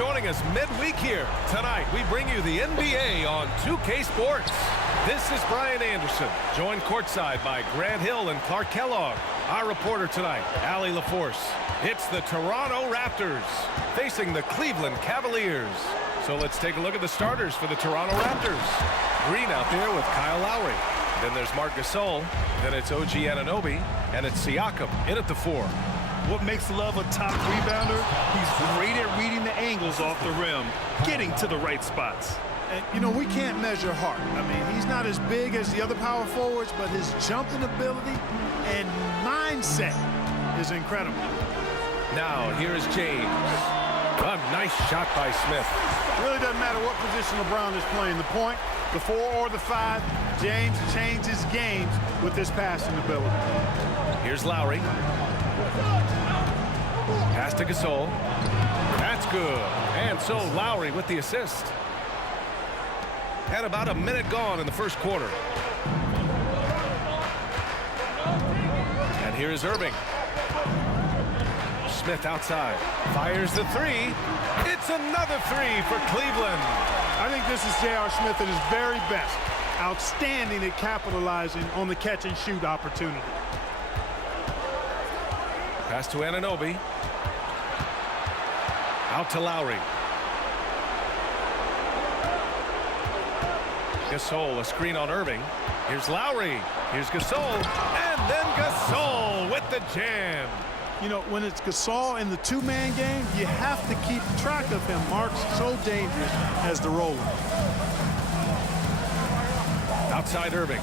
joining us midweek here. Tonight, we bring you the NBA on 2K Sports. This is Brian Anderson, joined courtside by Grant Hill and Clark Kellogg. Our reporter tonight, Allie LaForce. It's the Toronto Raptors facing the Cleveland Cavaliers. So let's take a look at the starters for the Toronto Raptors. Green out there with Kyle Lowry. Then there's Marc Gasol. Then it's OG Anunoby. And it's Siakam in at the 4. What makes Love a top rebounder? He's great at reading the angles off the rim, getting to the right spots. And, you know, we can't measure heart. I mean, he's not as big as the other power forwards, but his jumping ability and mindset is incredible. Now, here is James. A nice shot by Smith. It really doesn't matter what position LeBron is playing, the point, the 4 or the 5, James changes games with this passing ability. Here's Lowry. Pass to Gasol. That's good. And so Lowry with the assist. Had about a minute gone in the first quarter. And here is Irving. Smith outside. Fires the 3. It's another 3 for Cleveland. I think this is J.R. Smith at his very best. Outstanding at capitalizing on the catch-and-shoot opportunity. Pass to Anunoby. Out to Lowry. Gasol, a screen on Irving. Here's Lowry. Here's Gasol. And then Gasol with the jam. You know, when it's Gasol in the 2-man game, you have to keep track of him. Mark's so dangerous as the roller. Outside Irving.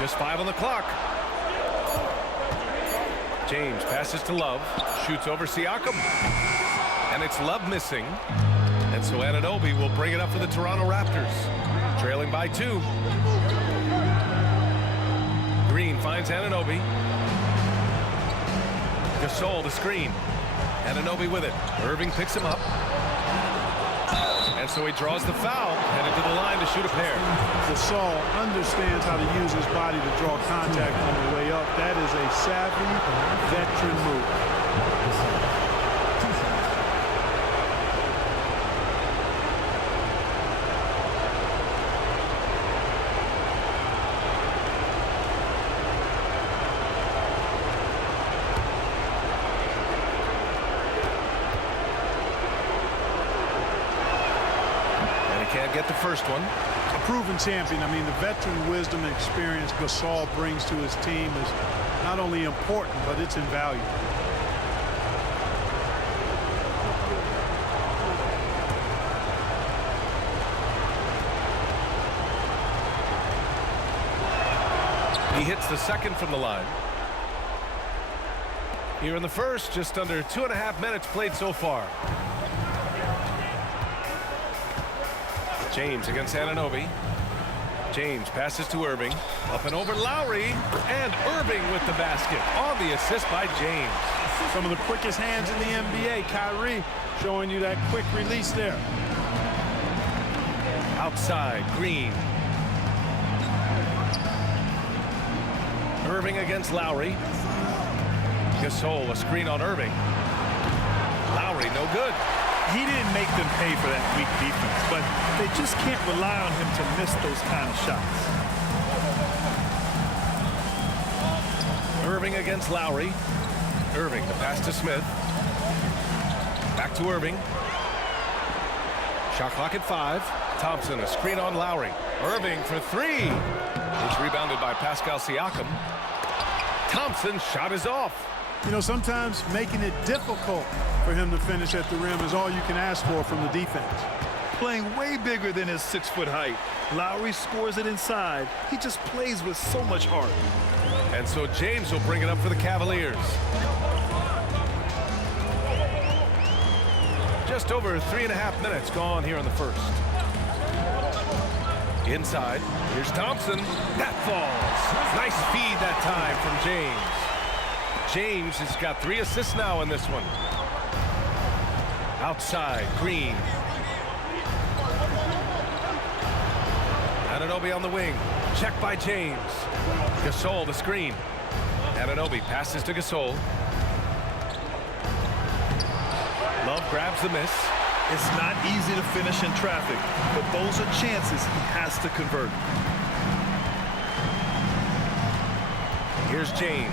Just 5 on the clock. James passes to Love. Shoots over Siakam. And it's Love missing. And so Anunoby will bring it up for the Toronto Raptors. Trailing by 2. Green finds Anunoby. Gasol the screen. Anunoby with it. Irving picks him up. And so he draws the foul. Headed to the line to shoot a pair. Gasol understands how to use his body to draw contact on the way up. That is a savvy veteran move. Can't get the first one. A proven champion. I mean, the veteran wisdom and experience Gasol brings to his team is not only important, but it's invaluable. He hits the second from the line. Here in the first, just under 2.5 minutes played so far. James against Anunoby. James passes to Irving. Up and over Lowry. And Irving with the basket on the assist by James. Some of the quickest hands in the NBA. Kyrie showing you that quick release there. Outside, Green. Irving against Lowry. Gasol, a screen on Irving. Lowry, no good. He didn't make them pay for that weak defense, but they just can't rely on him to miss those kind of shots. Irving against Lowry. Irving, the pass to Smith. Back to Irving. Shot clock at 5. Thompson, a screen on Lowry. Irving for 3. It's rebounded by Pascal Siakam. Thompson's shot is off. You know, sometimes making it difficult for him to finish at the rim is all you can ask for from the defense. Playing way bigger than his 6-foot height. Lowry scores it inside. He just plays with so much heart. And so James will bring it up for the Cavaliers. Just over 3.5 minutes gone here in the first. Inside, here's Thompson. That falls. Nice feed that time from James. James has got 3 assists now in this one. Outside, Green. Anunoby on the wing. Check by James. Gasol the screen. Anunoby passes to Gasol. Love grabs the miss. It's not easy to finish in traffic, but those are chances he has to convert. Here's James.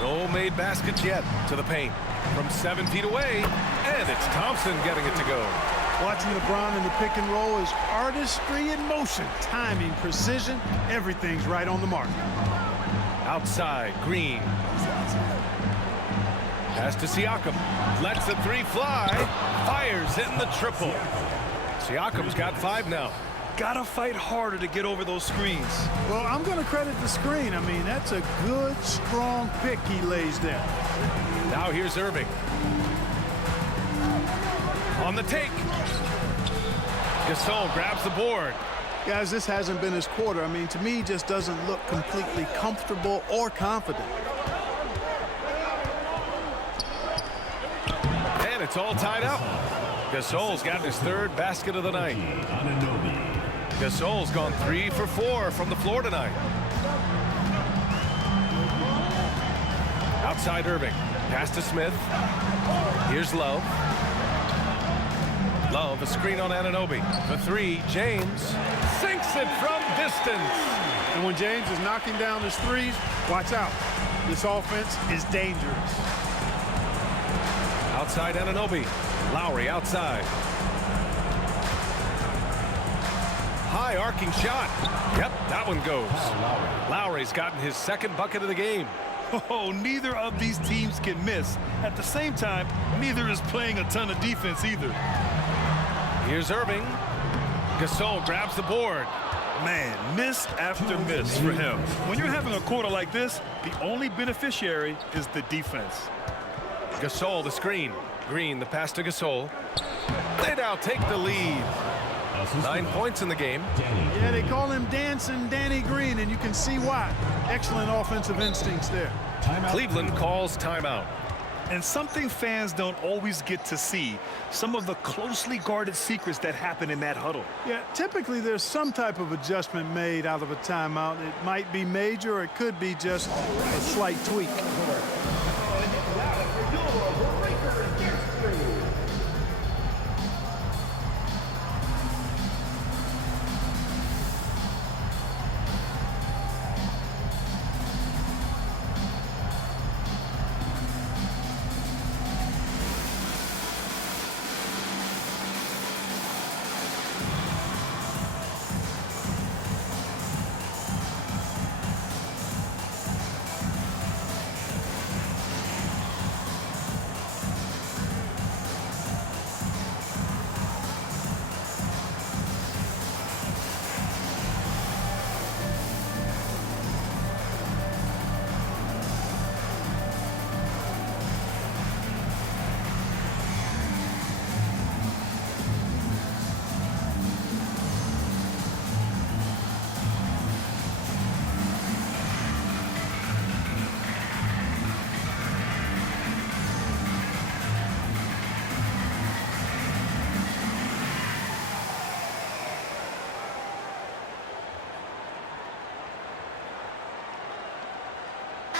No made baskets yet to the paint. From 7 feet away, and it's Thompson getting it to go. Watching LeBron in the pick and roll is artistry in motion. Timing, precision, everything's right on the mark. Outside, Green. Pass to Siakam. Lets the three fly. Fires hitting the triple. Siakam's got 5 now. Gotta fight harder to get over those screens. Well, I'm going to credit the screen. I mean, that's a good, strong pick he lays there. Now here's Irving. On the take. Gasol grabs the board. Guys, this hasn't been his quarter. I mean, to me, he just doesn't look completely comfortable or confident. And it's all tied up. Gasol's got his 3rd basket of the night. Gasol's gone 3 for 4 from the floor tonight. Outside Irving. Pass to Smith. Here's Love. Love, a screen on Anunoby. The 3, James sinks it from distance. And when James is knocking down his threes, watch out. This offense is dangerous. Outside Anunoby. Lowry outside. High arcing shot. Yep, that one goes. Lowry's gotten his 2nd bucket of the game. Oh, neither of these teams can miss. At the same time, neither is playing a ton of defense either. Here's Irving. Gasol grabs the board. Man, miss after miss for him. When you're having a quarter like this, the only beneficiary is the defense. Gasol the screen. Green the pass to Gasol. They now take the lead. 9 points in the game. Yeah, they call him Dancing Danny Green, and you can see why. Excellent offensive instincts there. Cleveland calls timeout. And something fans don't always get to see, some of the closely guarded secrets that happen in that huddle. Yeah, typically there's some type of adjustment made out of a timeout. It might be major, or it could be just a slight tweak.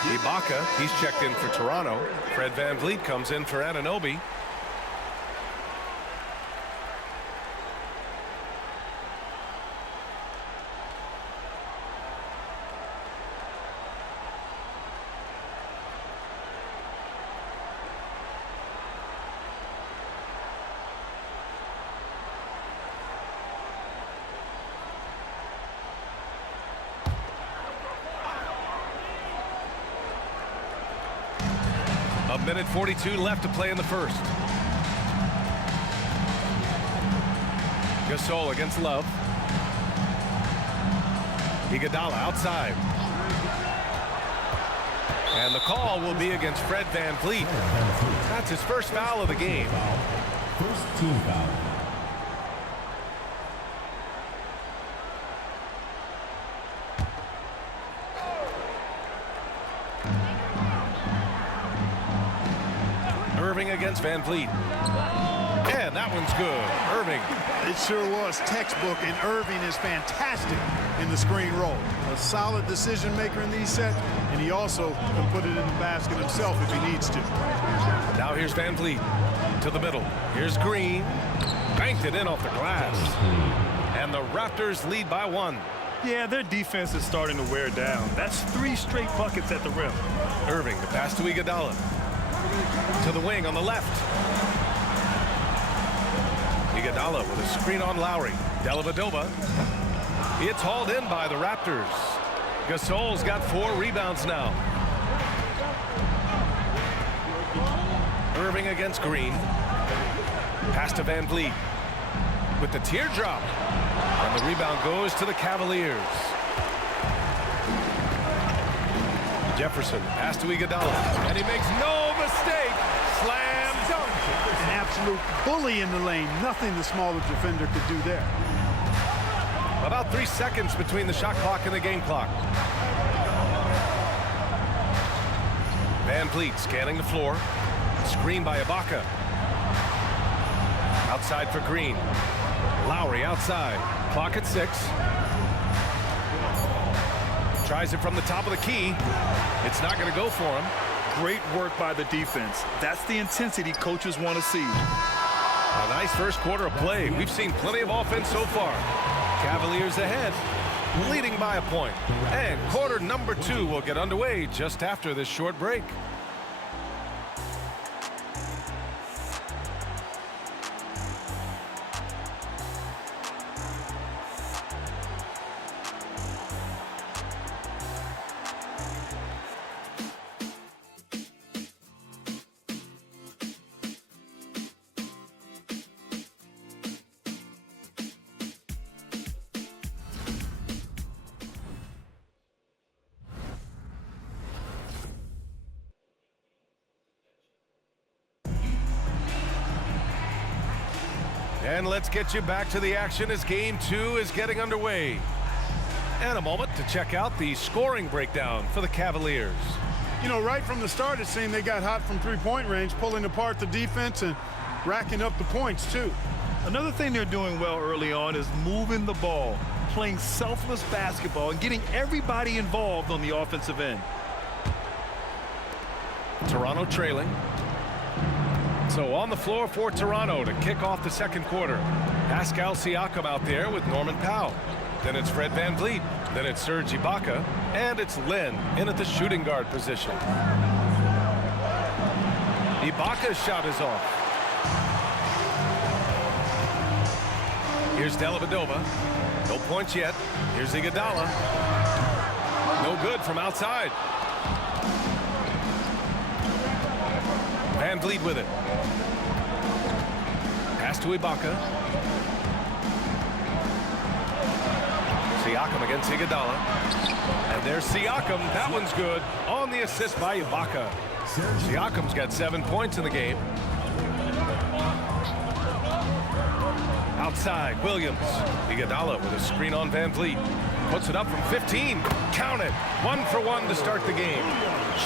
Ibaka, he's checked in for Toronto. Fred VanVleet comes in for Anunoby. A minute 42 left to play in the first. Gasol against Love. Iguodala outside. And the call will be against Fred VanVleet. That's his first foul of the game. First team foul. Irving against VanVleet. And that one's good. Irving. It sure was textbook, and Irving is fantastic in the screen roll. A solid decision maker in these sets, and he also can put it in the basket himself if he needs to. Now here's Van Vliet to the middle. Here's Green. Banked it in off the glass. And the Raptors lead by 1. Yeah, their defense is starting to wear down. That's 3 straight buckets at the rim. Irving, the pass to Iguodala. To the wing on the left. Iguodala with a screen on Lowry. Dellavedova. It's hauled in by the Raptors. Gasol's got 4 rebounds now. Irving against Green. Pass to Van Vliet with the teardrop. And the rebound goes to the Cavaliers. Jefferson, pass to Iguodala. And he makes no mistake. Slam dunk. An absolute bully in the lane. Nothing the smaller defender could do there. About 3 seconds between the shot clock and the game clock. Van Vliet scanning the floor. Screen by Ibaka. Outside for Green. Lowry outside. Clock at 6. Tries it from the top of the key. It's not going to go for him. Great work by the defense. That's the intensity coaches want to see. A nice first quarter of play. We've seen plenty of offense so far. Cavaliers ahead, leading by a point. And quarter number 2 will get underway just after this short break. And let's get you back to the action as game 2 is getting underway. And a moment to check out the scoring breakdown for the Cavaliers. You know, right from the start, it seemed they got hot from three-point range, pulling apart the defense and racking up the points, too. Another thing they're doing well early on is moving the ball, playing selfless basketball, and getting everybody involved on the offensive end. Toronto trailing. So on the floor for Toronto to kick off the second quarter. Pascal Siakam out there with Norman Powell. Then it's Fred Van Vliet. Then it's Serge Ibaka. And it's Lin in at the shooting guard position. Ibaka's shot is off. Here's Dellavedova. No points yet. Here's Iguodala. No good from outside. Van Vliet with it. Pass to Ibaka. Siakam against Iguodala. And there's Siakam. That one's good. On the assist by Ibaka. Siakam's got 7 points in the game. Outside, Williams. Iguodala with a screen on Van Vliet. Puts it up from 15. Count it. 1 for 1 to start the game.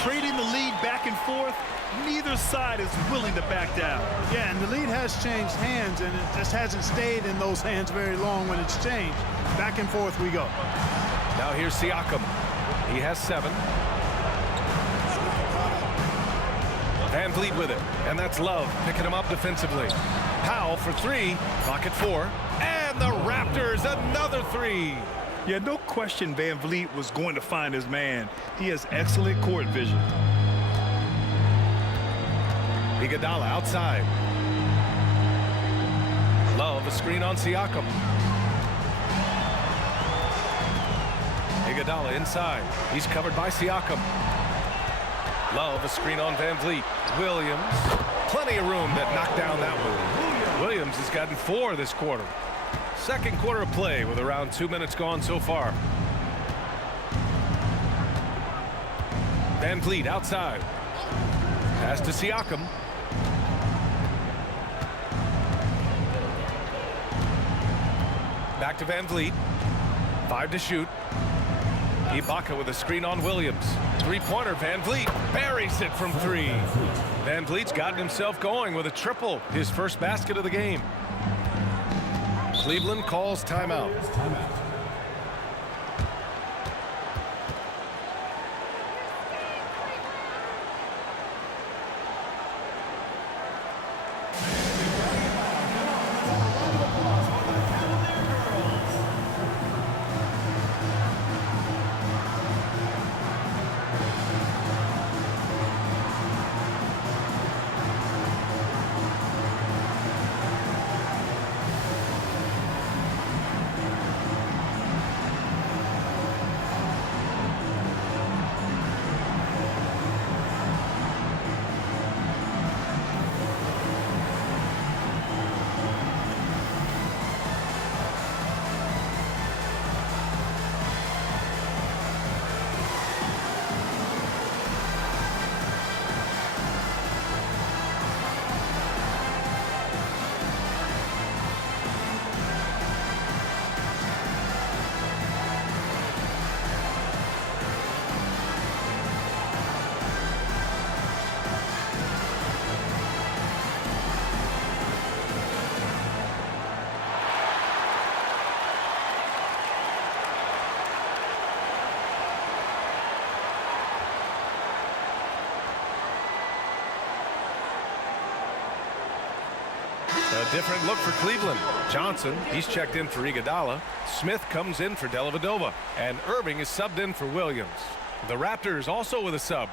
Trading the lead back and forth. Neither side is willing to back down. Yeah, and the lead has changed hands, and it just hasn't stayed in those hands very long when it's changed. Back and forth we go. Now here's Siakam. He has 7. Van Vliet with it, and that's Love picking him up defensively. Powell for 3, clock at 4, and the Raptors another 3. Yeah, no question Van Vliet was going to find his man. He has excellent court vision. Iguodala outside. Love a screen on Siakam. Iguodala inside. He's covered by Siakam. Love a screen on Van Vliet. Williams. Plenty of room that knocked down that one. Williams has gotten 4 this quarter. Second quarter of play with around 2 minutes gone so far. Van Vliet outside. Pass to Siakam. Back to Van Vliet. 5 to shoot. Ibaka with a screen on Williams. Three-pointer, Van Vliet buries it from three. Van Vliet's gotten himself going with a triple, his first basket of the game. Cleveland calls timeout. A different look for Cleveland. Johnson, he's checked in for Iguodala. Smith comes in for Dellavedova. And Irving is subbed in for Williams. The Raptors also with a sub.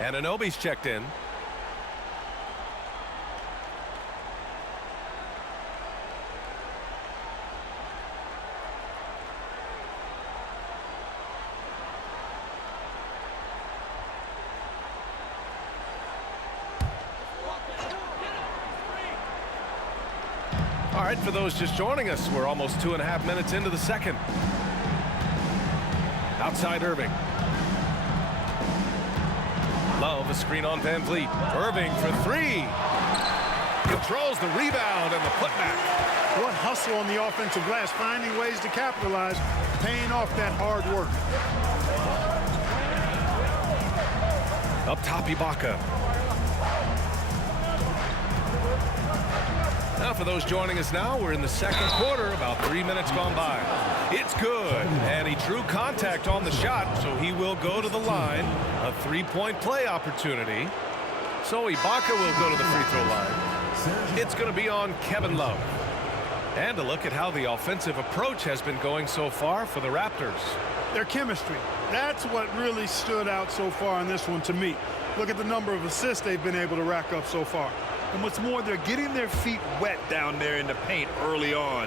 And Anunoby's checked in. All right, for those just joining us, we're almost 2.5 minutes into the second. Outside Irving. Love a screen on Van Vliet. Irving for three. Controls the rebound and the putback. What hustle on the offensive glass, finding ways to capitalize, paying off that hard work. Up top, Ibaka. Now, for those joining us now, we're in the second quarter, about 3 minutes gone by. It's good, and he drew contact on the shot, so he will go to the line. A three-point play opportunity. So Ibaka will go to the free throw line. It's going to be on Kevin Love. And a look at how the offensive approach has been going so far for the Raptors. Their chemistry, that's what really stood out so far in this one to me. Look at the number of assists they've been able to rack up so far. And what's more, they're getting their feet wet down there in the paint early on.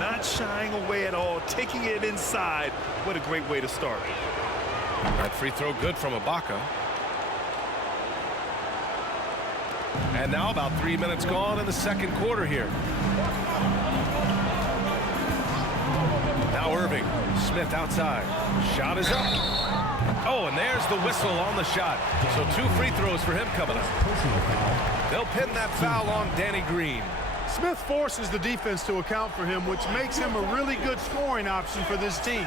Not shying away at all, taking it inside. What a great way to start. That free throw good from Ibaka. And now about 3 minutes gone in the second quarter here. Now Irving. Smith outside. Shot is up. Oh, and there's the whistle on the shot. So 2 free throws for him coming up. They'll pin that foul on Danny Green. Smith forces the defense to account for him, which makes him a really good scoring option for this team.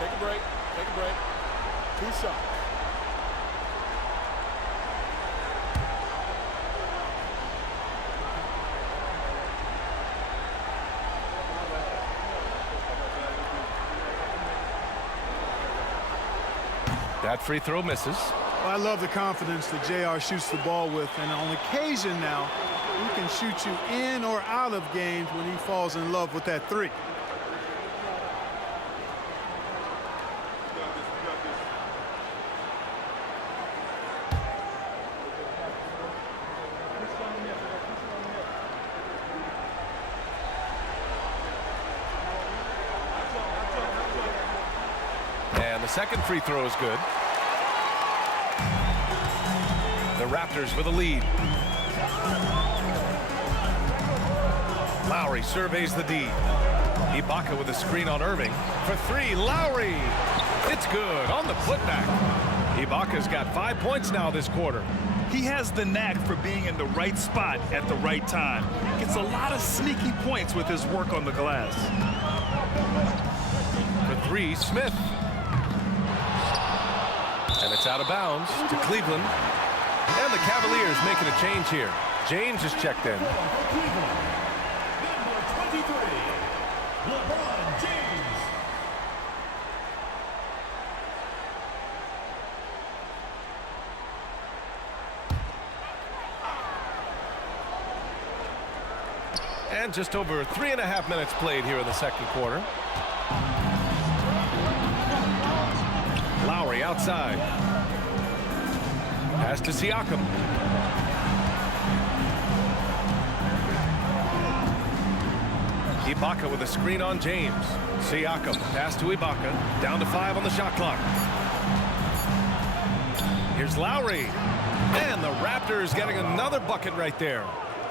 Take a break. Take a break. 2 shots. That free throw misses. Well, I love the confidence that JR shoots the ball with, and on occasion now, he can shoot you in or out of games when he falls in love with that three. And the second free throw is good. The Raptors with a lead. Lowry surveys the D. Ibaka with a screen on Irving. For three, Lowry. It's good on the putback. Ibaka's got 5 points now this quarter. He has the knack for being in the right spot at the right time. Gets a lot of sneaky points with his work on the glass. For three, Smith. And it's out of bounds to Cleveland. And the Cavaliers making a change here. James is checked in. Cleveland, number 23, LeBron James. And just over 3.5 minutes played here in the second quarter. Lowry outside. Pass to Siakam. Ibaka with a screen on James. Siakam, pass to Ibaka. Down to 5 on the shot clock. Here's Lowry. And the Raptors getting another bucket right there.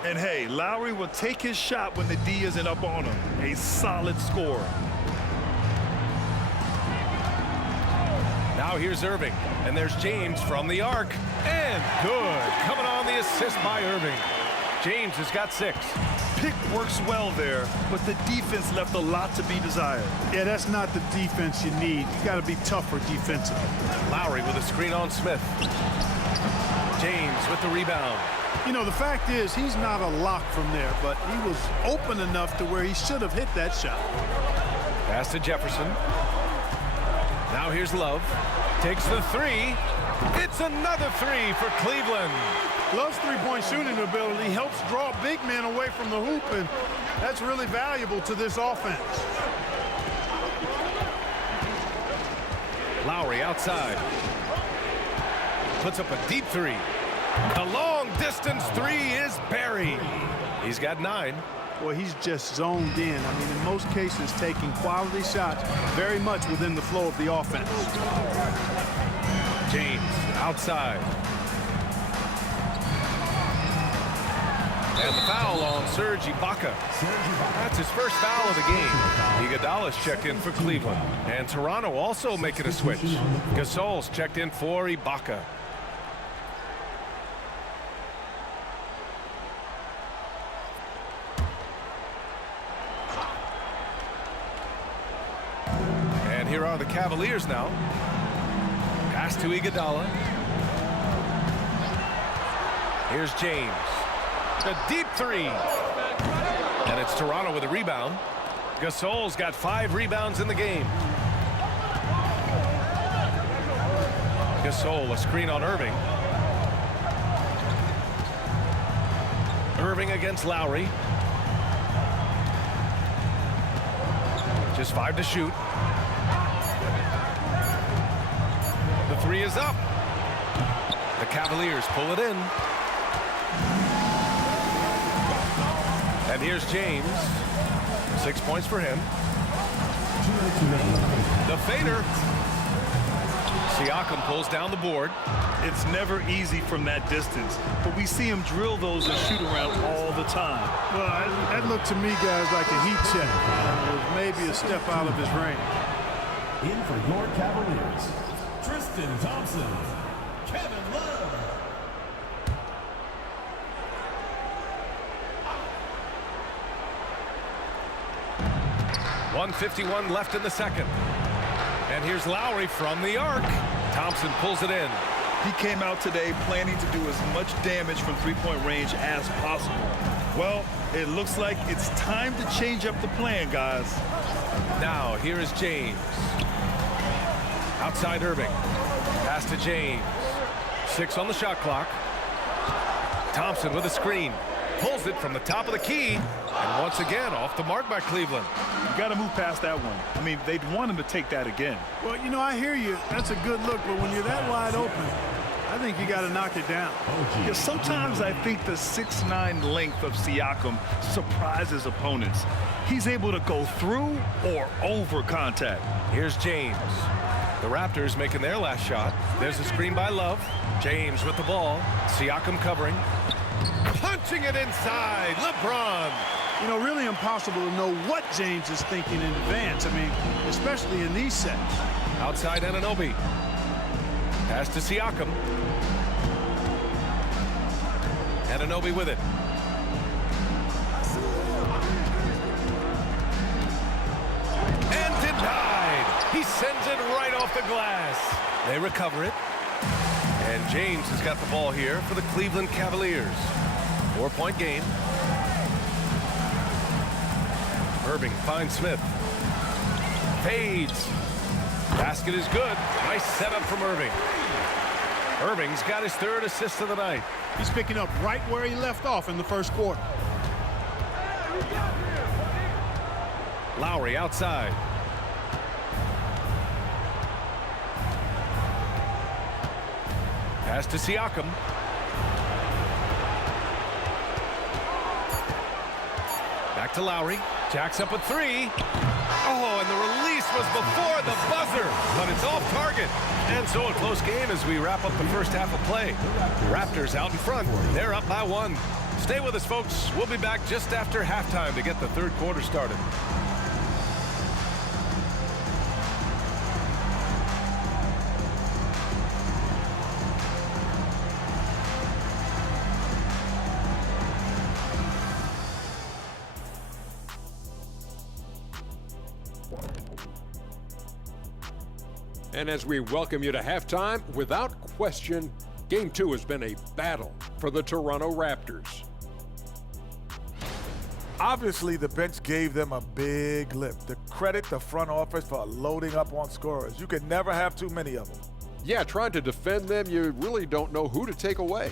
And hey, Lowry will take his shot when the D isn't up on him. A solid score. Now here's Irving. And there's James from the arc. And good. Coming on the assist by Irving. James has got 6. Pick works well there, but the defense left a lot to be desired. Yeah, that's not the defense you need. You got to be tougher defensively. Lowry with a screen on Smith. James with the rebound. You know, the fact is he's not a lock from there, but he was open enough to where he should have hit that shot. Pass to Jefferson. Now here's Love. Takes the 3. It's another 3 for Cleveland. Love's three-point shooting ability helps draw big men away from the hoop, and that's really valuable to this offense. Lowry outside. Puts up a deep 3. The long-distance 3 is buried. He's got 9. Boy, he's just zoned in. I mean, in most cases, taking quality shots very much within the flow of the offense. James outside. And the foul on Serge Ibaka. That's his first foul of the game. Iguodala's checked in for Cleveland. And Toronto also making a switch. Gasol's checked in for Ibaka. And here are the Cavaliers now. Pass to Iguodala. Here's James. A deep 3. And it's Toronto with a rebound. Gasol's got 5 rebounds in the game. Gasol, a screen on Irving. Irving against Lowry. Just 5 to shoot. The 3 is up. The Cavaliers pull it in. And here's James. 6 points for him. The fader. Siakam pulls down the board. It's never easy from that distance, but we see him drill those and shoot around all the time. Well, that looked to me, guys, like a heat check. It was maybe a step out of his range. In for your Cavaliers, Tristan Thompson, Kevin Love. 1:51 left in the second. And here's Lowry from the arc. Thompson pulls it in. He came out today planning to do as much damage from three-point range as possible. Well, it looks like it's time to change up the plan, guys. Now, here is James. Outside Irving. Pass to James. 6 on the shot clock. Thompson with a screen. Pulls it from the top of the key. And once again, off the mark by Cleveland. You got to move past that one. I mean, they'd want him to take that again. Well, you know, I hear you. That's a good look, but when you're that wide open, I think you got to knock it down. Yeah, sometimes I think the 6'9" length of Siakam surprises opponents. He's able to go through or over contact. Here's James. The Raptors making their last shot. There's a screen by Love. James with the ball. Siakam covering. Punching it inside. LeBron. You know, really impossible to know what James is thinking in advance. I mean, especially in these sets. Outside Anunoby. Pass to Siakam. Anunoby with it. And denied. He sends it right off the glass. They recover it. And James has got the ball here for the Cleveland Cavaliers. 4-point game. Irving finds Smith. Fades. Basket is good. Nice setup from Irving. Irving's got his 3rd assist of the night. He's picking up right where he left off in the first quarter. Lowry outside. Pass to Siakam. Back to Lowry. Jacks up a 3. Oh, and the release was before the buzzer, but it's off target. And so a close game as we wrap up the first half of play. Raptors out in front. They're up by 1. Stay with us, folks. We'll be back just after halftime to get the 3rd quarter started. And as we welcome you to halftime, without question, Game 2 has been a battle for the Toronto Raptors. Obviously, the bench gave them a big lift. To credit the front office for loading up on scorers. You can never have too many of them. Yeah, trying to defend them, you really don't know who to take away.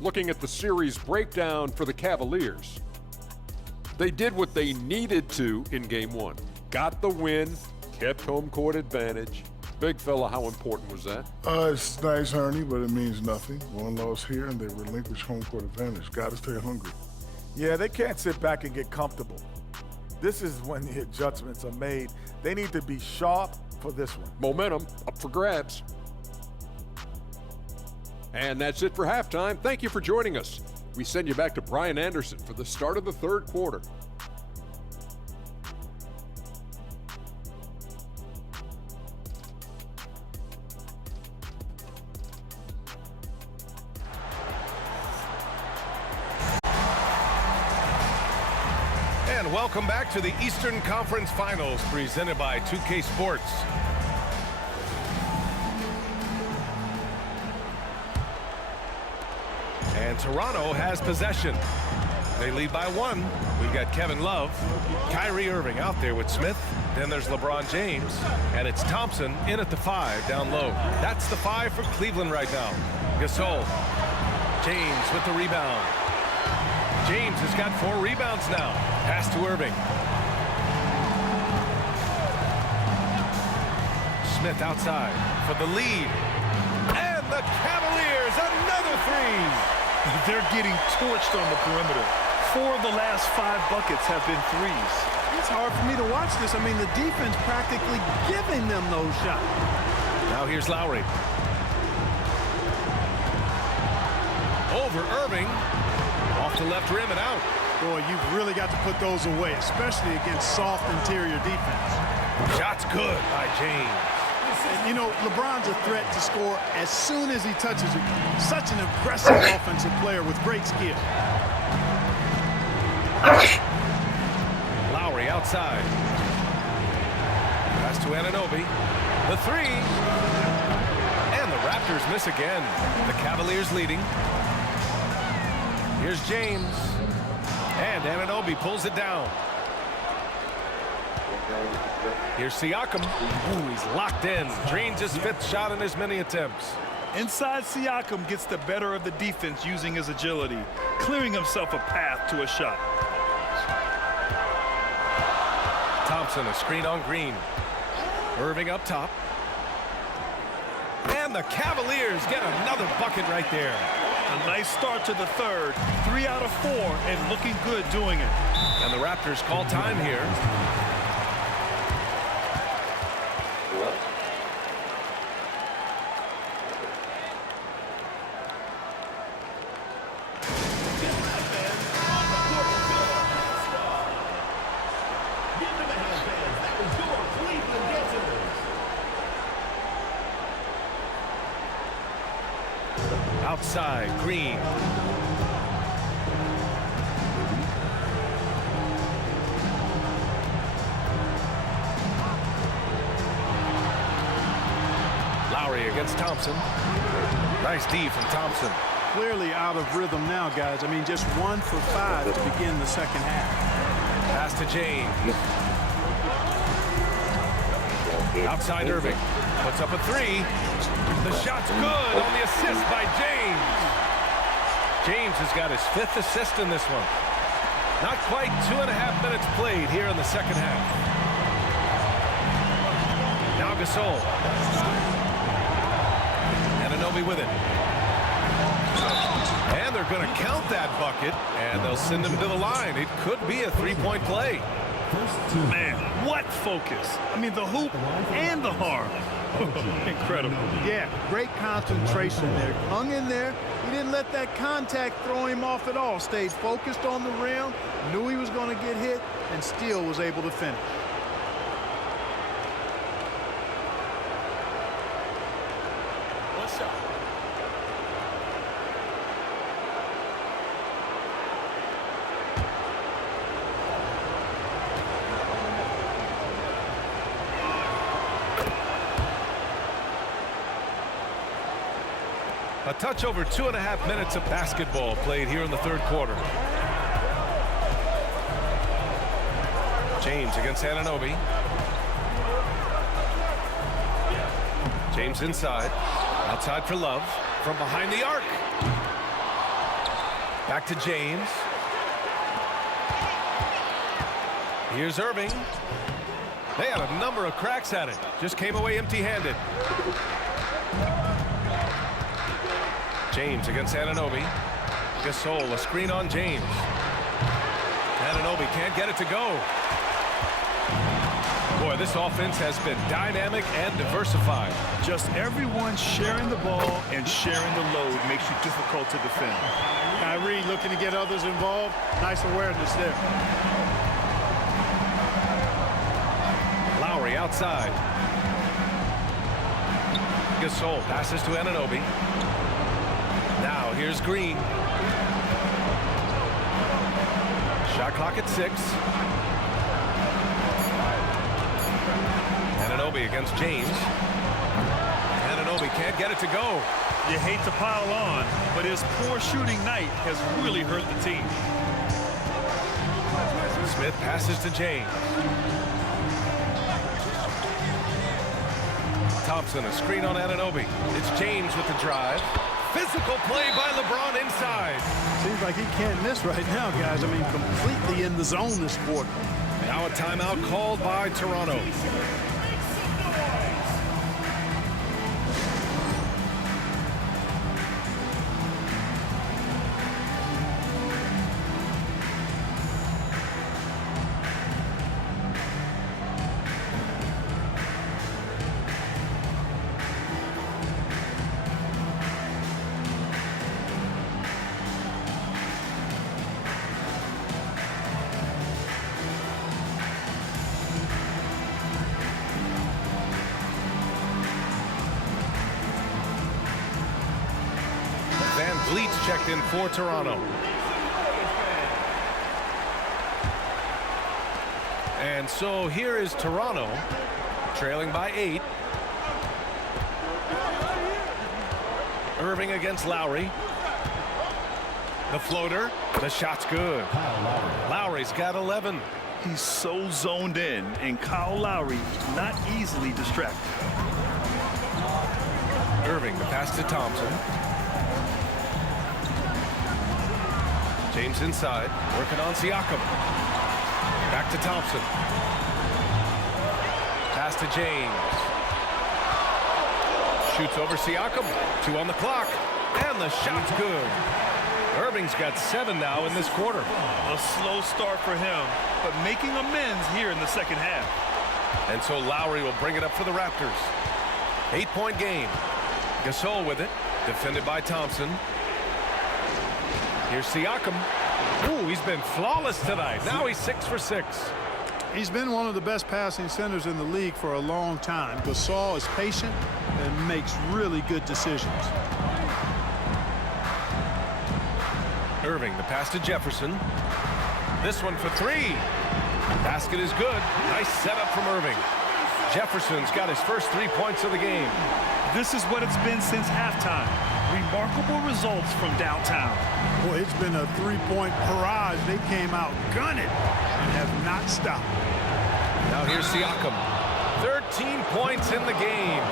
Looking at the series breakdown for the Cavaliers. They did what they needed to in Game 1. Got the win, kept home court advantage. Big fella, how important was that? It's nice, Ernie, but it means nothing. 1 loss here, and they relinquish home court advantage. Got to stay hungry. Yeah, they can't sit back and get comfortable. This is when the adjustments are made. They need to be sharp for this one. Momentum up for grabs. And that's it for halftime. Thank you for joining us. We send you back to Brian Anderson for the start of the 3rd quarter. And welcome back to the Eastern Conference Finals presented by 2K Sports. And Toronto has possession. They lead by 1. We've got Kevin Love, Kyrie Irving out there with Smith. Then there's LeBron James. And it's Thompson in at the 5 down low. That's the 5 for Cleveland right now. Gasol. James with the rebound. James has got 4 rebounds now. Pass to Irving. Smith outside for the lead. And the Cavaliers, another 3. They're getting torched on the perimeter. 4 of the last 5 buckets have been 3s. It's hard for me to watch this. I mean, the defense practically giving them those shots. Now here's Lowry. Over Irving. Off the left rim and out. Boy, you've really got to put those away, especially against soft interior defense. Shot's good by James. And, you know, LeBron's a threat to score as soon as he touches it. Such an impressive offensive player with great skill. Lowry outside. Pass to Anunoby. The 3. And the Raptors miss again. The Cavaliers leading. Here's James. And Anunoby pulls it down. Here's Siakam. Ooh, he's locked in. Drains his 5th shot in as many attempts. Inside, Siakam gets the better of the defense using his agility, clearing himself a path to a shot. Thompson, a screen on Green. Irving up top. And the Cavaliers get another bucket right there. A nice start to the 3rd. 3 out of 4 and looking good doing it. And the Raptors call time here. Outside, Green. Lowry against Thompson. Nice D from Thompson. Clearly out of rhythm now, guys. I mean, just 1 for 5 to begin the second half. Pass to James. Outside Irving. Puts up a 3. The shot's good on the assist by James. James has got his 5th assist in this one. Not quite 2.5 minutes played here in the second half. Now Gasol. Anunoby with it. And they're going to count that bucket, and they'll send him to the line. It could be a 3-point play. Man, what focus. I mean, the hoop and the harm. Incredible. Yeah, great concentration there. Hung in there. He didn't let that contact throw him off at all. Stayed focused on the rim, knew he was going to get hit, and still was able to finish. One shot. A touch over 2.5 minutes of basketball played here in the third quarter. James against Anunoby. James inside. Outside for Love. From behind the arc. Back to James. Here's Irving. They had a number of cracks at it. Just came away empty-handed. James against Anunoby. Gasol, a screen on James. Anunoby can't get it to go. Boy, this offense has been dynamic and diversified. Just everyone sharing the ball and sharing the load makes you difficult to defend. Kyrie looking to get others involved. Nice awareness there. Lowry outside. Gasol passes to Anunoby. Now here's Green. Shot clock at 6. Anunoby against James. Anunoby can't get it to go. You hate to pile on, but his poor shooting night has really hurt the team. Smith passes to James. Thompson, a screen on Anunoby. It's James with the drive. Physical play by LeBron inside. Seems like he can't miss right now, guys. I mean, completely in the zone this quarter. Now a timeout called by Toronto. Leach checked in for Toronto. And so here is Toronto trailing by 8. Irving against Lowry. The floater. The shot's good. Lowry's got 11. He's so zoned in, and Kyle Lowry not easily distracted. Irving, the pass to Thompson. James inside, working on Siakam. Back to Thompson. Pass to James. Shoots over Siakam. 2 on the clock. And the shot's good. Irving's got 7 now in this quarter. A slow start for him, but making amends here in the second half. And so Lowry will bring it up for the Raptors. 8-point game. Gasol with it. Defended by Thompson. Here's Siakam. Ooh, he's been flawless tonight. Now he's 6 for 6. He's been one of the best passing centers in the league for a long time. Gasol is patient and makes really good decisions. Irving, the pass to Jefferson. This one for three. Basket is good. Nice setup from Irving. Jefferson's got his first 3 points of the game. This is what it's been since halftime. Remarkable results from downtown. Boy, it's been a three-point barrage. They came out gunning and have not stopped. Now here's Siakam. 13 points in the game.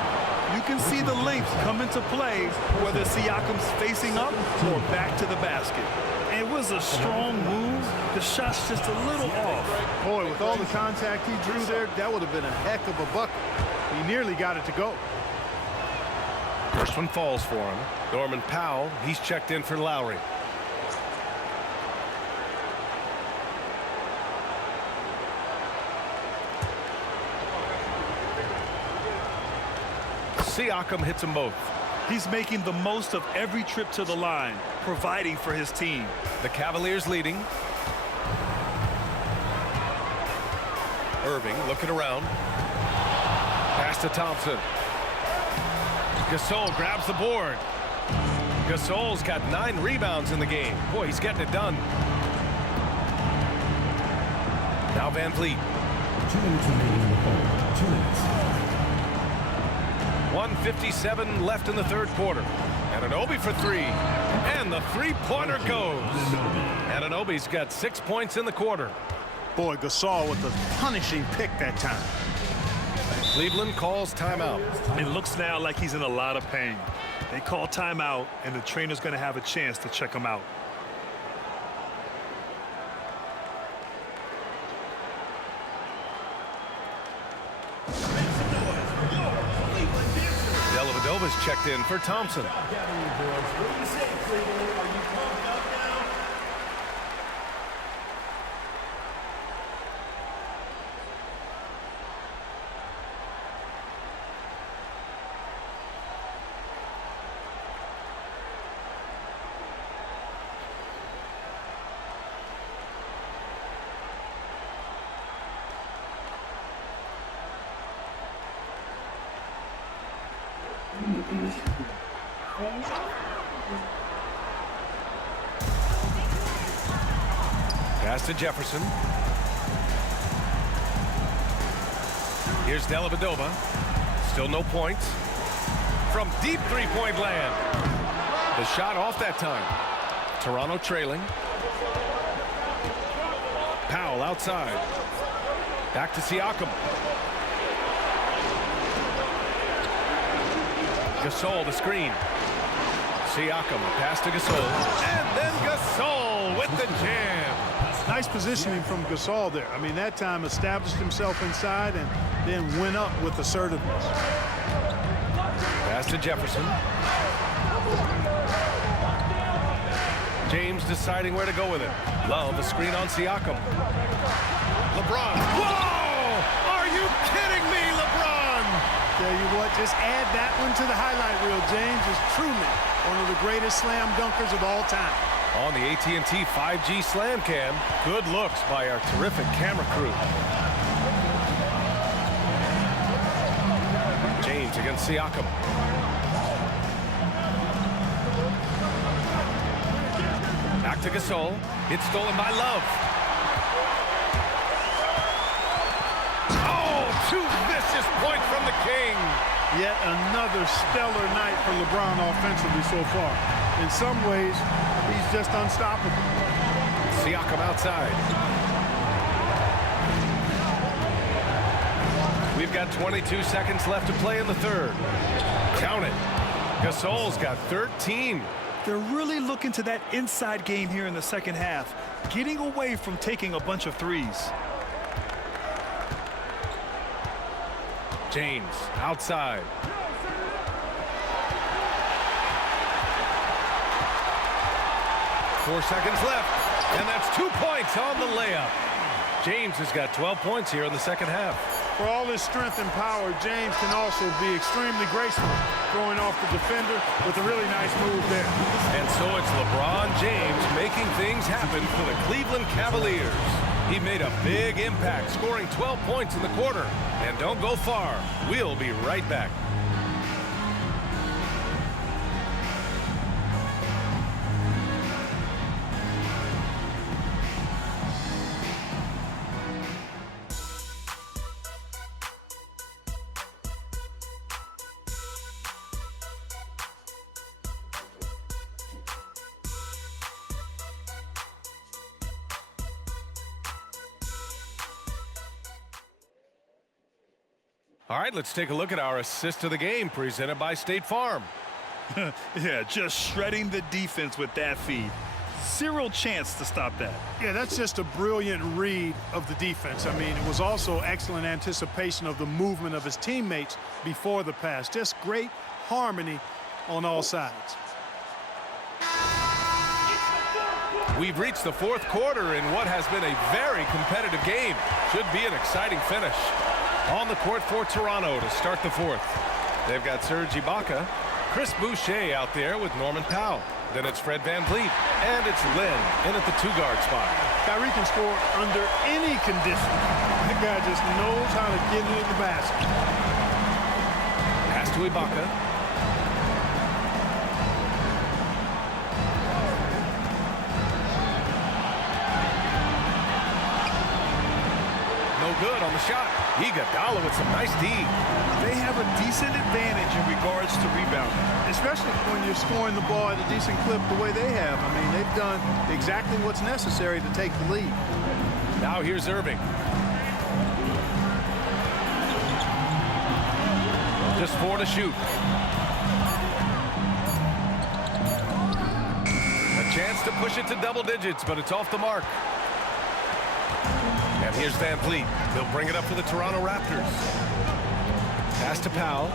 You can see the length come into play, whether Siakam's facing up or back to the basket. And it was a strong move. The shot's just a little off. Boy, with all the contact he drew there, that would have been a heck of a bucket. He nearly got it to go. First one falls for him. Norman Powell, he's checked in for Lowry. Siakam hits them both. He's making the most of every trip to the line, providing for his team. The Cavaliers leading. Irving looking around. Pass to Thompson. Gasol grabs the board. Gasol's got 9 rebounds in the game. Boy, he's getting it done. Now Van Vliet. 2 minutes remaining in the third. 2 minutes. 1:57 left in the third quarter. Anunoby for three. And the three-pointer goes. Anunoby's got 6 points in the quarter. Boy, Gasol with a punishing pick that time. Cleveland calls timeout. It looks now like he's in a lot of pain. They call timeout, and the trainer's going to have a chance to check him out. Dellavedova's checked in for Thompson. Pass to Jefferson. Here's Dellavedova. Still no points. From deep three-point land. The shot off that time. Toronto trailing. Powell outside. Back to Siakam. Gasol the screen. Siakam pass to Gasol. And then Gasol with the jam. Nice positioning from Gasol there. I mean, that time established himself inside and then went up with assertiveness. Pass to Jefferson. James deciding where to go with it. Love a screen on Siakam. LeBron. Whoa! Are you kidding me, LeBron? Tell you what, just add that one to the highlight reel. James is truly one of the greatest slam dunkers of all time. On the AT&T 5G Slam Cam, good looks by our terrific camera crew. James against Siakam. Back to Gasol. It's stolen by Love. Oh, 2 vicious points from the King. Yet another stellar night for LeBron offensively so far. In some ways, he's just unstoppable. Siakam outside. We've got 22 seconds left to play in the third. Count it. Gasol's got 13. They're really looking to that inside game here in the second half, getting away from taking a bunch of threes. James outside. Four seconds left, and that's 2 points on the layup. James has got 12 points here in the second half. For all his strength and power, James can also be extremely graceful, throwing off the defender with a really nice move there. And so it's LeBron James making things happen for the Cleveland Cavaliers. He made a big impact, scoring 12 points in the quarter. And don't go far. We'll be right back. All right, let's take a look at our assist of the game presented by State Farm. Yeah, just shredding the defense with that feed. Zero chance to stop that. Yeah, that's just a brilliant read of the defense. I mean, it was also excellent anticipation of the movement of his teammates before the pass. Just great harmony on all sides. We've reached the fourth quarter in what has been a very competitive game. Should be an exciting finish. On the court for Toronto to start the fourth. They've got Serge Ibaka, Chris Boucher out there with Norman Powell. Then it's Fred VanVleet, and it's Lynn in at the two-guard spot. Kyrie can score under any condition. That guy just knows how to get it in the basket. Pass to Ibaka. No good on the shot. Iguodala with some nice D. They have a decent advantage in regards to rebounding. Especially when you're scoring the ball at a decent clip the way they have. I mean, they've done exactly what's necessary to take the lead. Now here's Irving. Just 4 to shoot. A chance to push it to double digits, but it's off the mark. And here's VanVleet. He'll bring it up for the Toronto Raptors. Pass to Powell.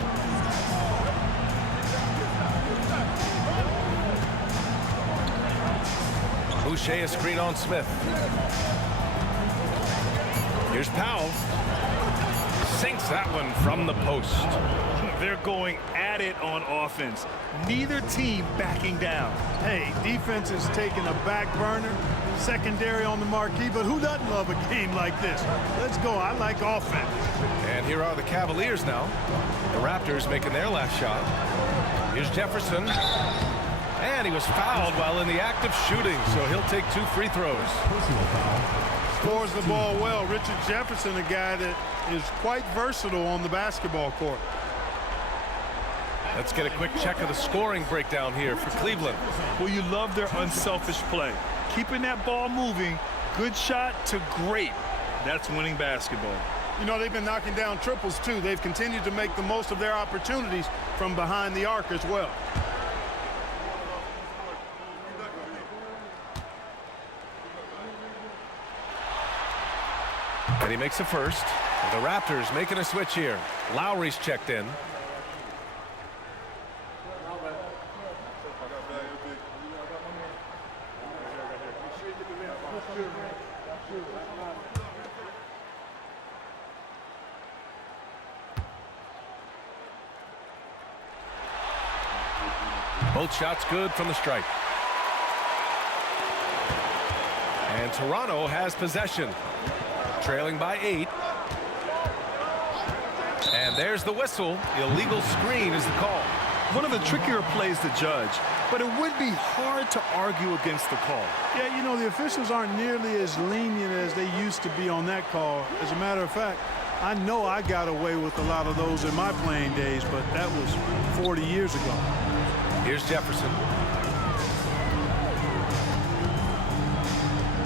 Boucher a screen on Smith. Here's Powell. Sinks that one from the post. They're going at it on offense. Neither team backing down. Hey, defense is taking a back burner, secondary on the marquee, but who doesn't love a game like this? Let's go. I like offense. And here are the Cavaliers now. The Raptors making their last shot. Here's Jefferson. And he was fouled while in the act of shooting, so he'll take 2 free throws. Scores the ball well. Richard Jefferson, a guy that is quite versatile on the basketball court. Let's get a quick check of the scoring breakdown here for Cleveland. Well, you love their unselfish play. Keeping that ball moving, good shot to great. That's winning basketball. You know, they've been knocking down triples, too. They've continued to make the most of their opportunities from behind the arc as well. And he makes a first. The Raptors making a switch here. Lowry's checked in. Both shots good from the stripe. And Toronto has possession. Trailing by 8. And there's the whistle. Illegal screen is the call. One of the trickier plays to judge, but it would be hard to argue against the call. Yeah, you know, the officials aren't nearly as lenient as they used to be on that call. As a matter of fact, I know I got away with a lot of those in my playing days, but that was 40 years ago. Here's Jefferson.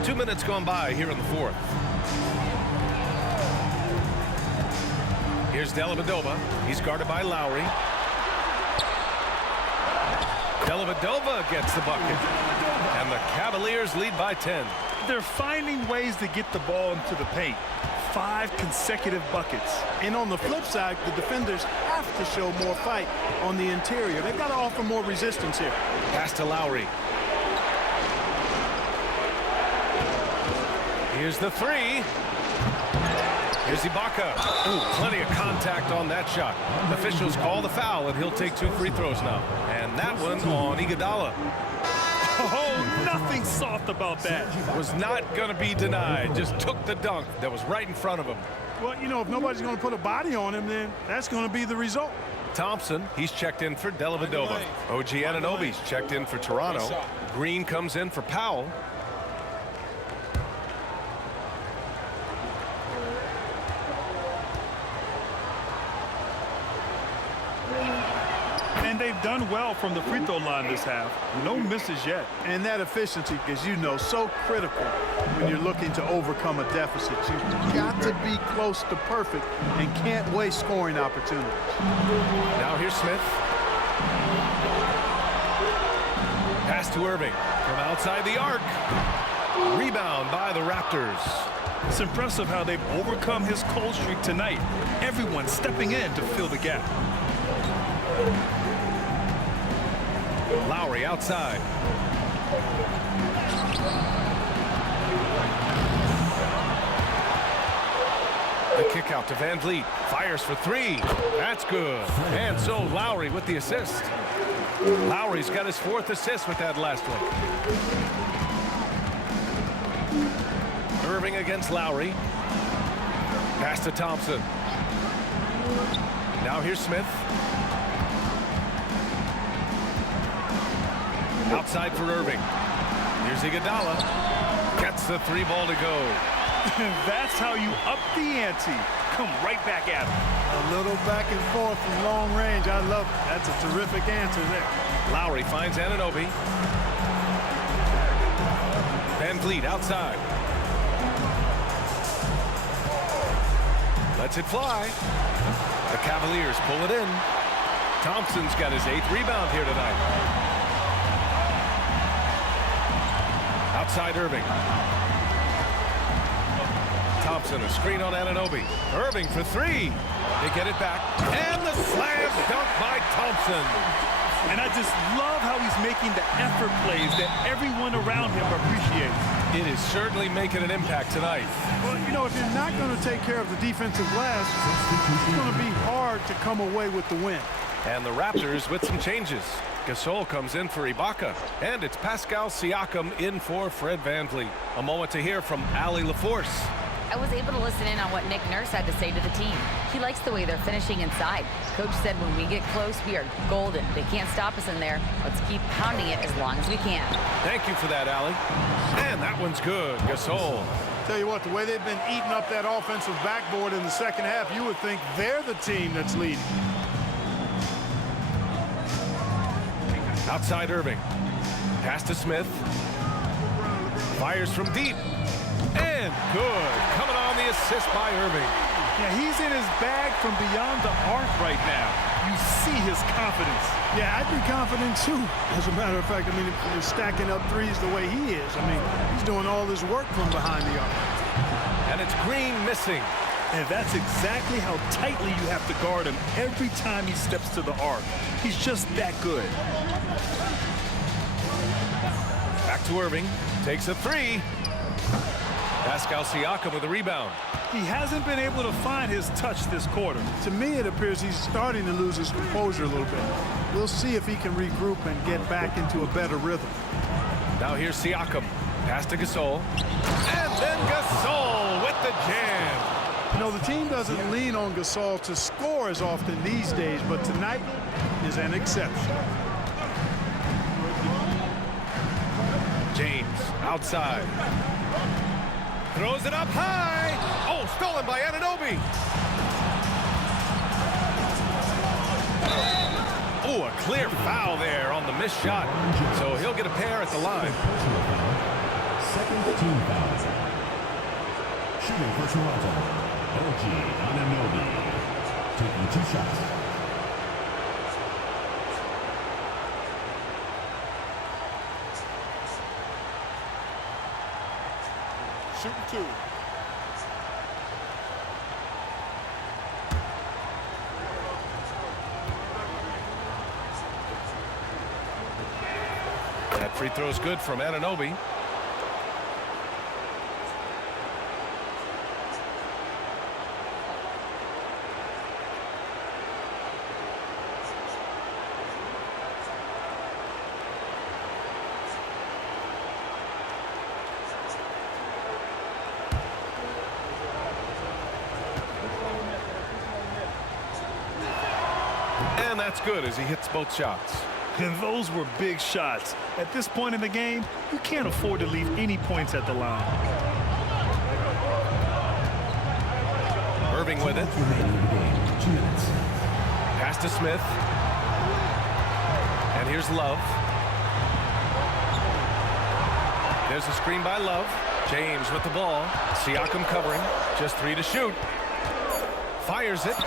2 minutes gone by here in the fourth. Here's Dellavedova. He's guarded by Lowry. Dellavedova gets the bucket. And the Cavaliers lead by 10. They're finding ways to get the ball into the paint. 5 consecutive buckets. And on the flip side, the defenders have to show more fight on the interior. They've got to offer more resistance here. Pass to Lowry. Here's the 3. Here's Ibaka. Ooh, plenty of contact on that shot. Officials call the foul, and he'll take 2 free throws now. And that one on Iguodala. Oh, nothing soft about that. Was not going to be denied. Just took the dunk that was right in front of him. Well, you know, if nobody's going to put a body on him, then that's going to be the result. Thompson, he's checked in for Dellavedova. OG Anunoby's checked in for Toronto. Green comes in for Powell. And they've done well from the free throw line this half. No misses yet. And that efficiency, as you know, so critical when you're looking to overcome a deficit. You've got to be close to perfect and can't waste scoring opportunities. Now here's Smith. Pass to Irving from outside the arc. Rebound by the Raptors. It's impressive how they've overcome his cold streak tonight. Everyone stepping in to fill the gap. Lowry outside. The kick out to Van Vliet. Fires for three. That's good. And so Lowry with the assist. Lowry's got his 4th assist with that last one. Irving against Lowry. Pass to Thompson. Now here's Smith. Outside for Irving. Here's Iguodala. Gets the 3 ball to go. That's how you up the ante. Come right back at him. A little back and forth from long range. I love it. That's a terrific answer there. Lowry finds Anunoby. Van Vliet outside. Lets it fly. The Cavaliers pull it in. Thompson's got his 8th rebound here tonight. Outside Irving. Thompson, a screen on Anunoby. Irving for 3. They get it back. And the slam dunk by Thompson. And I just love how he's making the effort plays that everyone around him appreciates. It is certainly making an impact tonight. Well, you know, if you're not going to take care of the defensive glass, it's going to be hard to come away with the win. And the Raptors with some changes. Gasol comes in for Ibaka. And it's Pascal Siakam in for Fred VanVleet. A moment to hear from Allie LaForce. I was able to listen in on what Nick Nurse had to say to the team. He likes the way they're finishing inside. Coach said when we get close, we are golden. They can't stop us in there. Let's keep pounding it as long as we can. Thank you for that, Allie. And that one's good. Gasol. Tell you what, the way they've been eating up that offensive backboard in the second half, you would think they're the team that's leading. Outside Irving. Pass to Smith. Fires from deep. And good. Coming on the assist by Irving. Yeah, he's in his bag from beyond the arc right now. You see his confidence. Yeah, I'd be confident too. As a matter of fact, I mean, if you're stacking up threes the way he is, I mean, he's doing all this work from behind the arc. And it's Green missing. And that's exactly how tightly you have to guard him every time he steps to the arc. He's just that good. Back to Irving. Takes a 3. Pascal Siakam with a rebound. He hasn't been able to find his touch this quarter. To me, it appears he's starting to lose his composure a little bit. We'll see if he can regroup and get back into a better rhythm. Now here's Siakam. Pass to Gasol. And then Gasol with the jam. You know, the team doesn't lean on Gasol to score as often these days, but tonight is an exception. James outside. Throws it up high. Oh, stolen by Anunoby. Oh, a clear foul there on the missed shot. So he'll get a pair at the line. Second team foul. Shooting for Toronto, OG Anunoby. Taking 2 shots. Shooting 2. That free throw's good from Anunoby. And that's good as he hits both shots. And those were big shots. At this point in the game, you can't afford to leave any points at the line. Irving with it. Pass to Smith. here's Love. There's a screen by Love. James with the ball. Siakam covering. Just 3 to shoot. Fires it.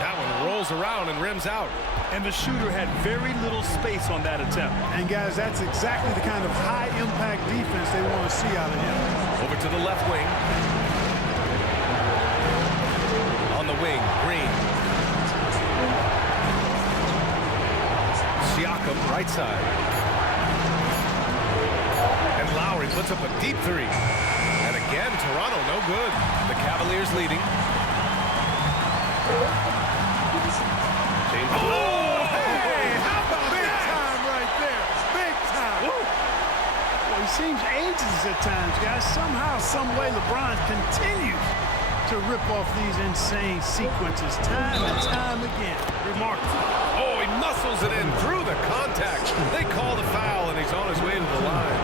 That one rolls around and rims out. And the shooter had very little space on that attempt. And guys, that's exactly the kind of high-impact defense they want to see out of him. Over to the left wing. On the wing, Green. Siakam, right side. And Lowry puts up a deep 3. And again, Toronto, no good. The Cavaliers leading. James. Oh, hey, how about big time right there? Big time. Well, he seems ageless at times, guys. Somehow, some way, LeBron continues to rip off these insane sequences time and time again. Remarkable. Oh, he muscles it in through the contact. They call the foul, and he's on his way to the line.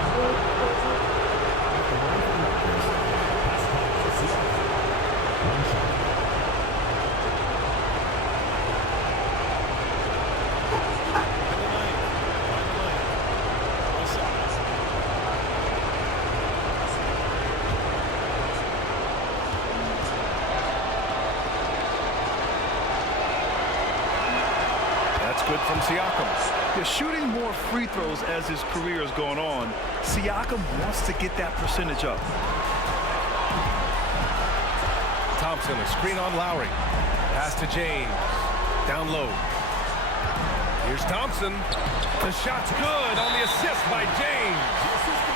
Good from Siakam. They're shooting more free throws as his career is going on. Siakam wants to get that percentage up. Thompson, a screen on Lowry. Pass to James. Down low. Here's Thompson. The shot's good on the assist by James.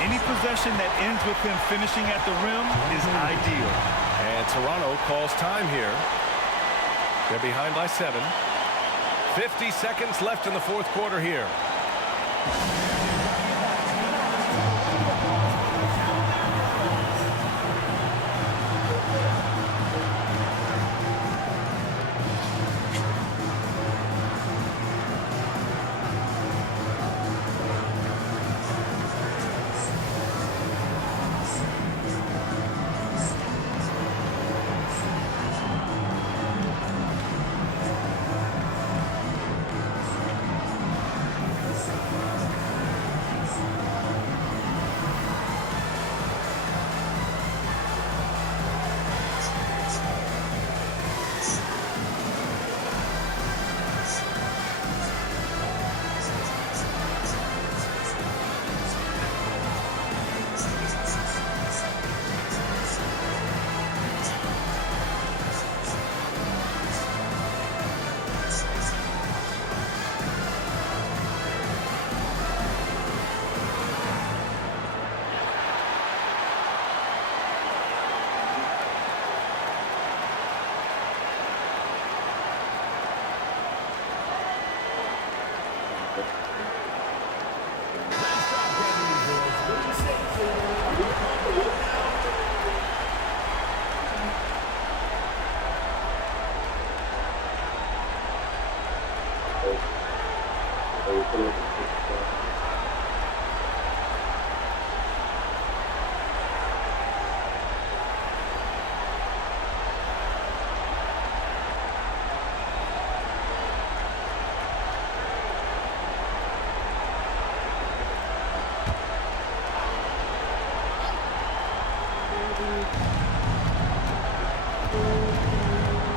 Any possession that ends with him finishing at the rim is ideal. And Toronto calls time here. They're behind by 7. 50 seconds left in the fourth quarter here.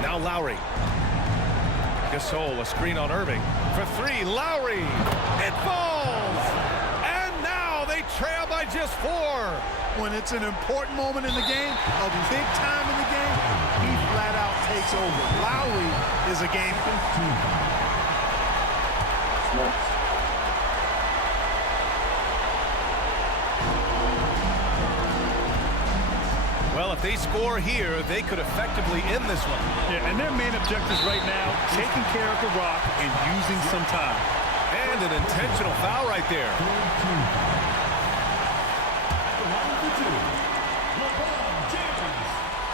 Now Lowry. Gasol, a screen on Irving. For 3, Lowry. It falls! And now they trail by just 4. When it's an important moment in the game, a big time in the game, he flat out takes over. Lowry is a game. Well, if they score here, they could effectively end this one. Yeah, and their main objectives right now, taking care of the rock and using some time. And an intentional foul right there.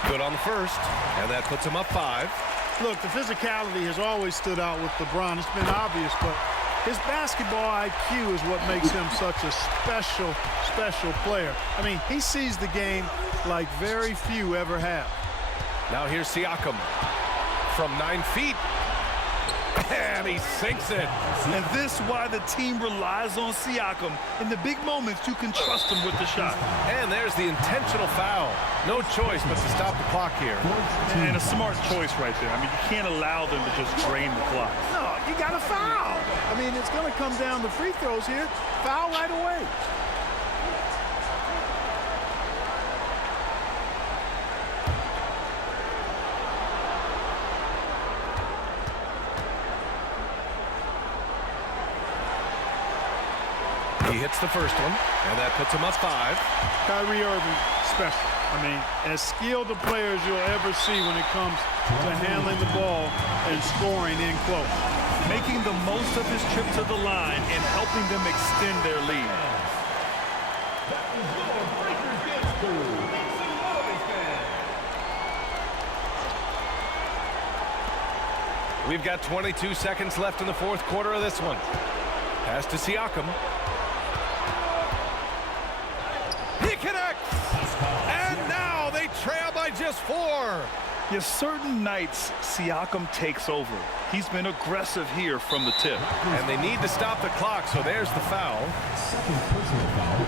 Good on the first, and that puts him up 5. Look, the physicality has always stood out with LeBron. It's been obvious, but his basketball IQ is what makes him such a special player. I mean, he sees the game like very few ever have. Now here's Siakam from 9 feet. And he sinks it. And this is why the team relies on Siakam. In the big moments, you can trust him with the shot. And there's the intentional foul. No choice but to stop the clock here. And a smart choice right there. I mean, you can't allow them to just drain the clock. No, you got to foul. I mean, it's going to come down to free throws here. Foul right away. He hits the first one, and that puts him up 5. Kyrie Irving, special. I mean, as skilled a player as you'll ever see when it comes to handling the ball and scoring in close. Making the most of his trip to the line and helping them extend their lead. We've got 22 seconds left in the fourth quarter of this one. Pass to Siakam. He connects! And now they trail by just 4. Yes, certain nights, Siakam takes over. He's been aggressive here from the tip. And they need to stop the clock, so there's the foul. Second personal foul,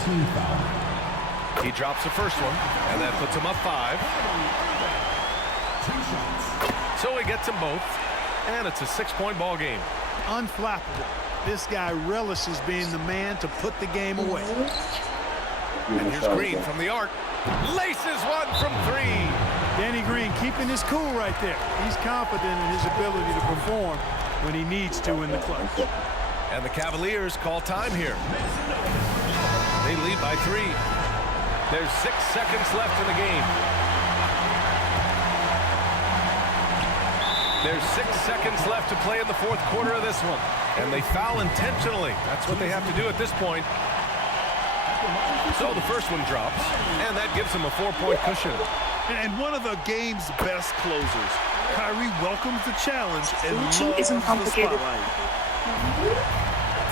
15 foul. He drops the first one, and that puts him up 5. 2 shots. So he gets them both, and it's a 6-point ball game. Unflappable. This guy relishes being the man to put the game away. And here's Green from the arc. Laces one from 3. Danny Green keeping his cool right there. He's confident in his ability to perform when he needs to in the clutch. And the Cavaliers call time here. They lead by 3. There's 6 seconds left in the game. There's 6 seconds left to play in the fourth quarter of this one. And they foul intentionally. That's what they have to do at this point. So the first one drops, and that gives them a 4-point cushion. And one of the game's best closers. Kyrie welcomes the challenge and loves isn't complicated. the spotlight.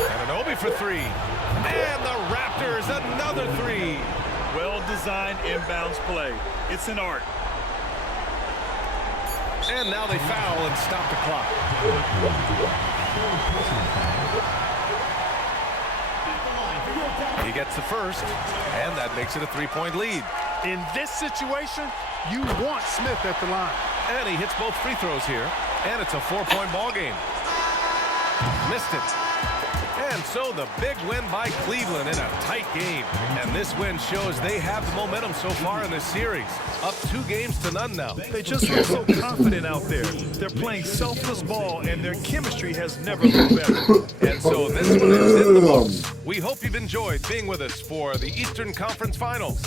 And an Obi for 3. And the Raptors, another 3. Well-designed inbounds play. It's an art. And now they foul and stop the clock. He gets the first, and that makes it a 3-point lead. In this situation, you want Smith at the line. And he hits both free throws here, and it's a 4-point ball game. Missed it. And so the big win by Cleveland in a tight game. And this win shows they have the momentum so far in this series. Up 2 games to none now. They just look so confident out there. They're playing selfless ball, and their chemistry has never looked better. And so this one is in the books. We hope you've enjoyed being with us for the Eastern Conference Finals.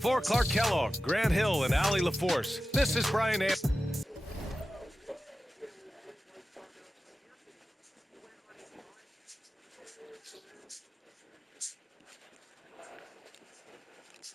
For Clark Kellogg, Grant Hill, and Allie LaForce, this is Brian Anderson.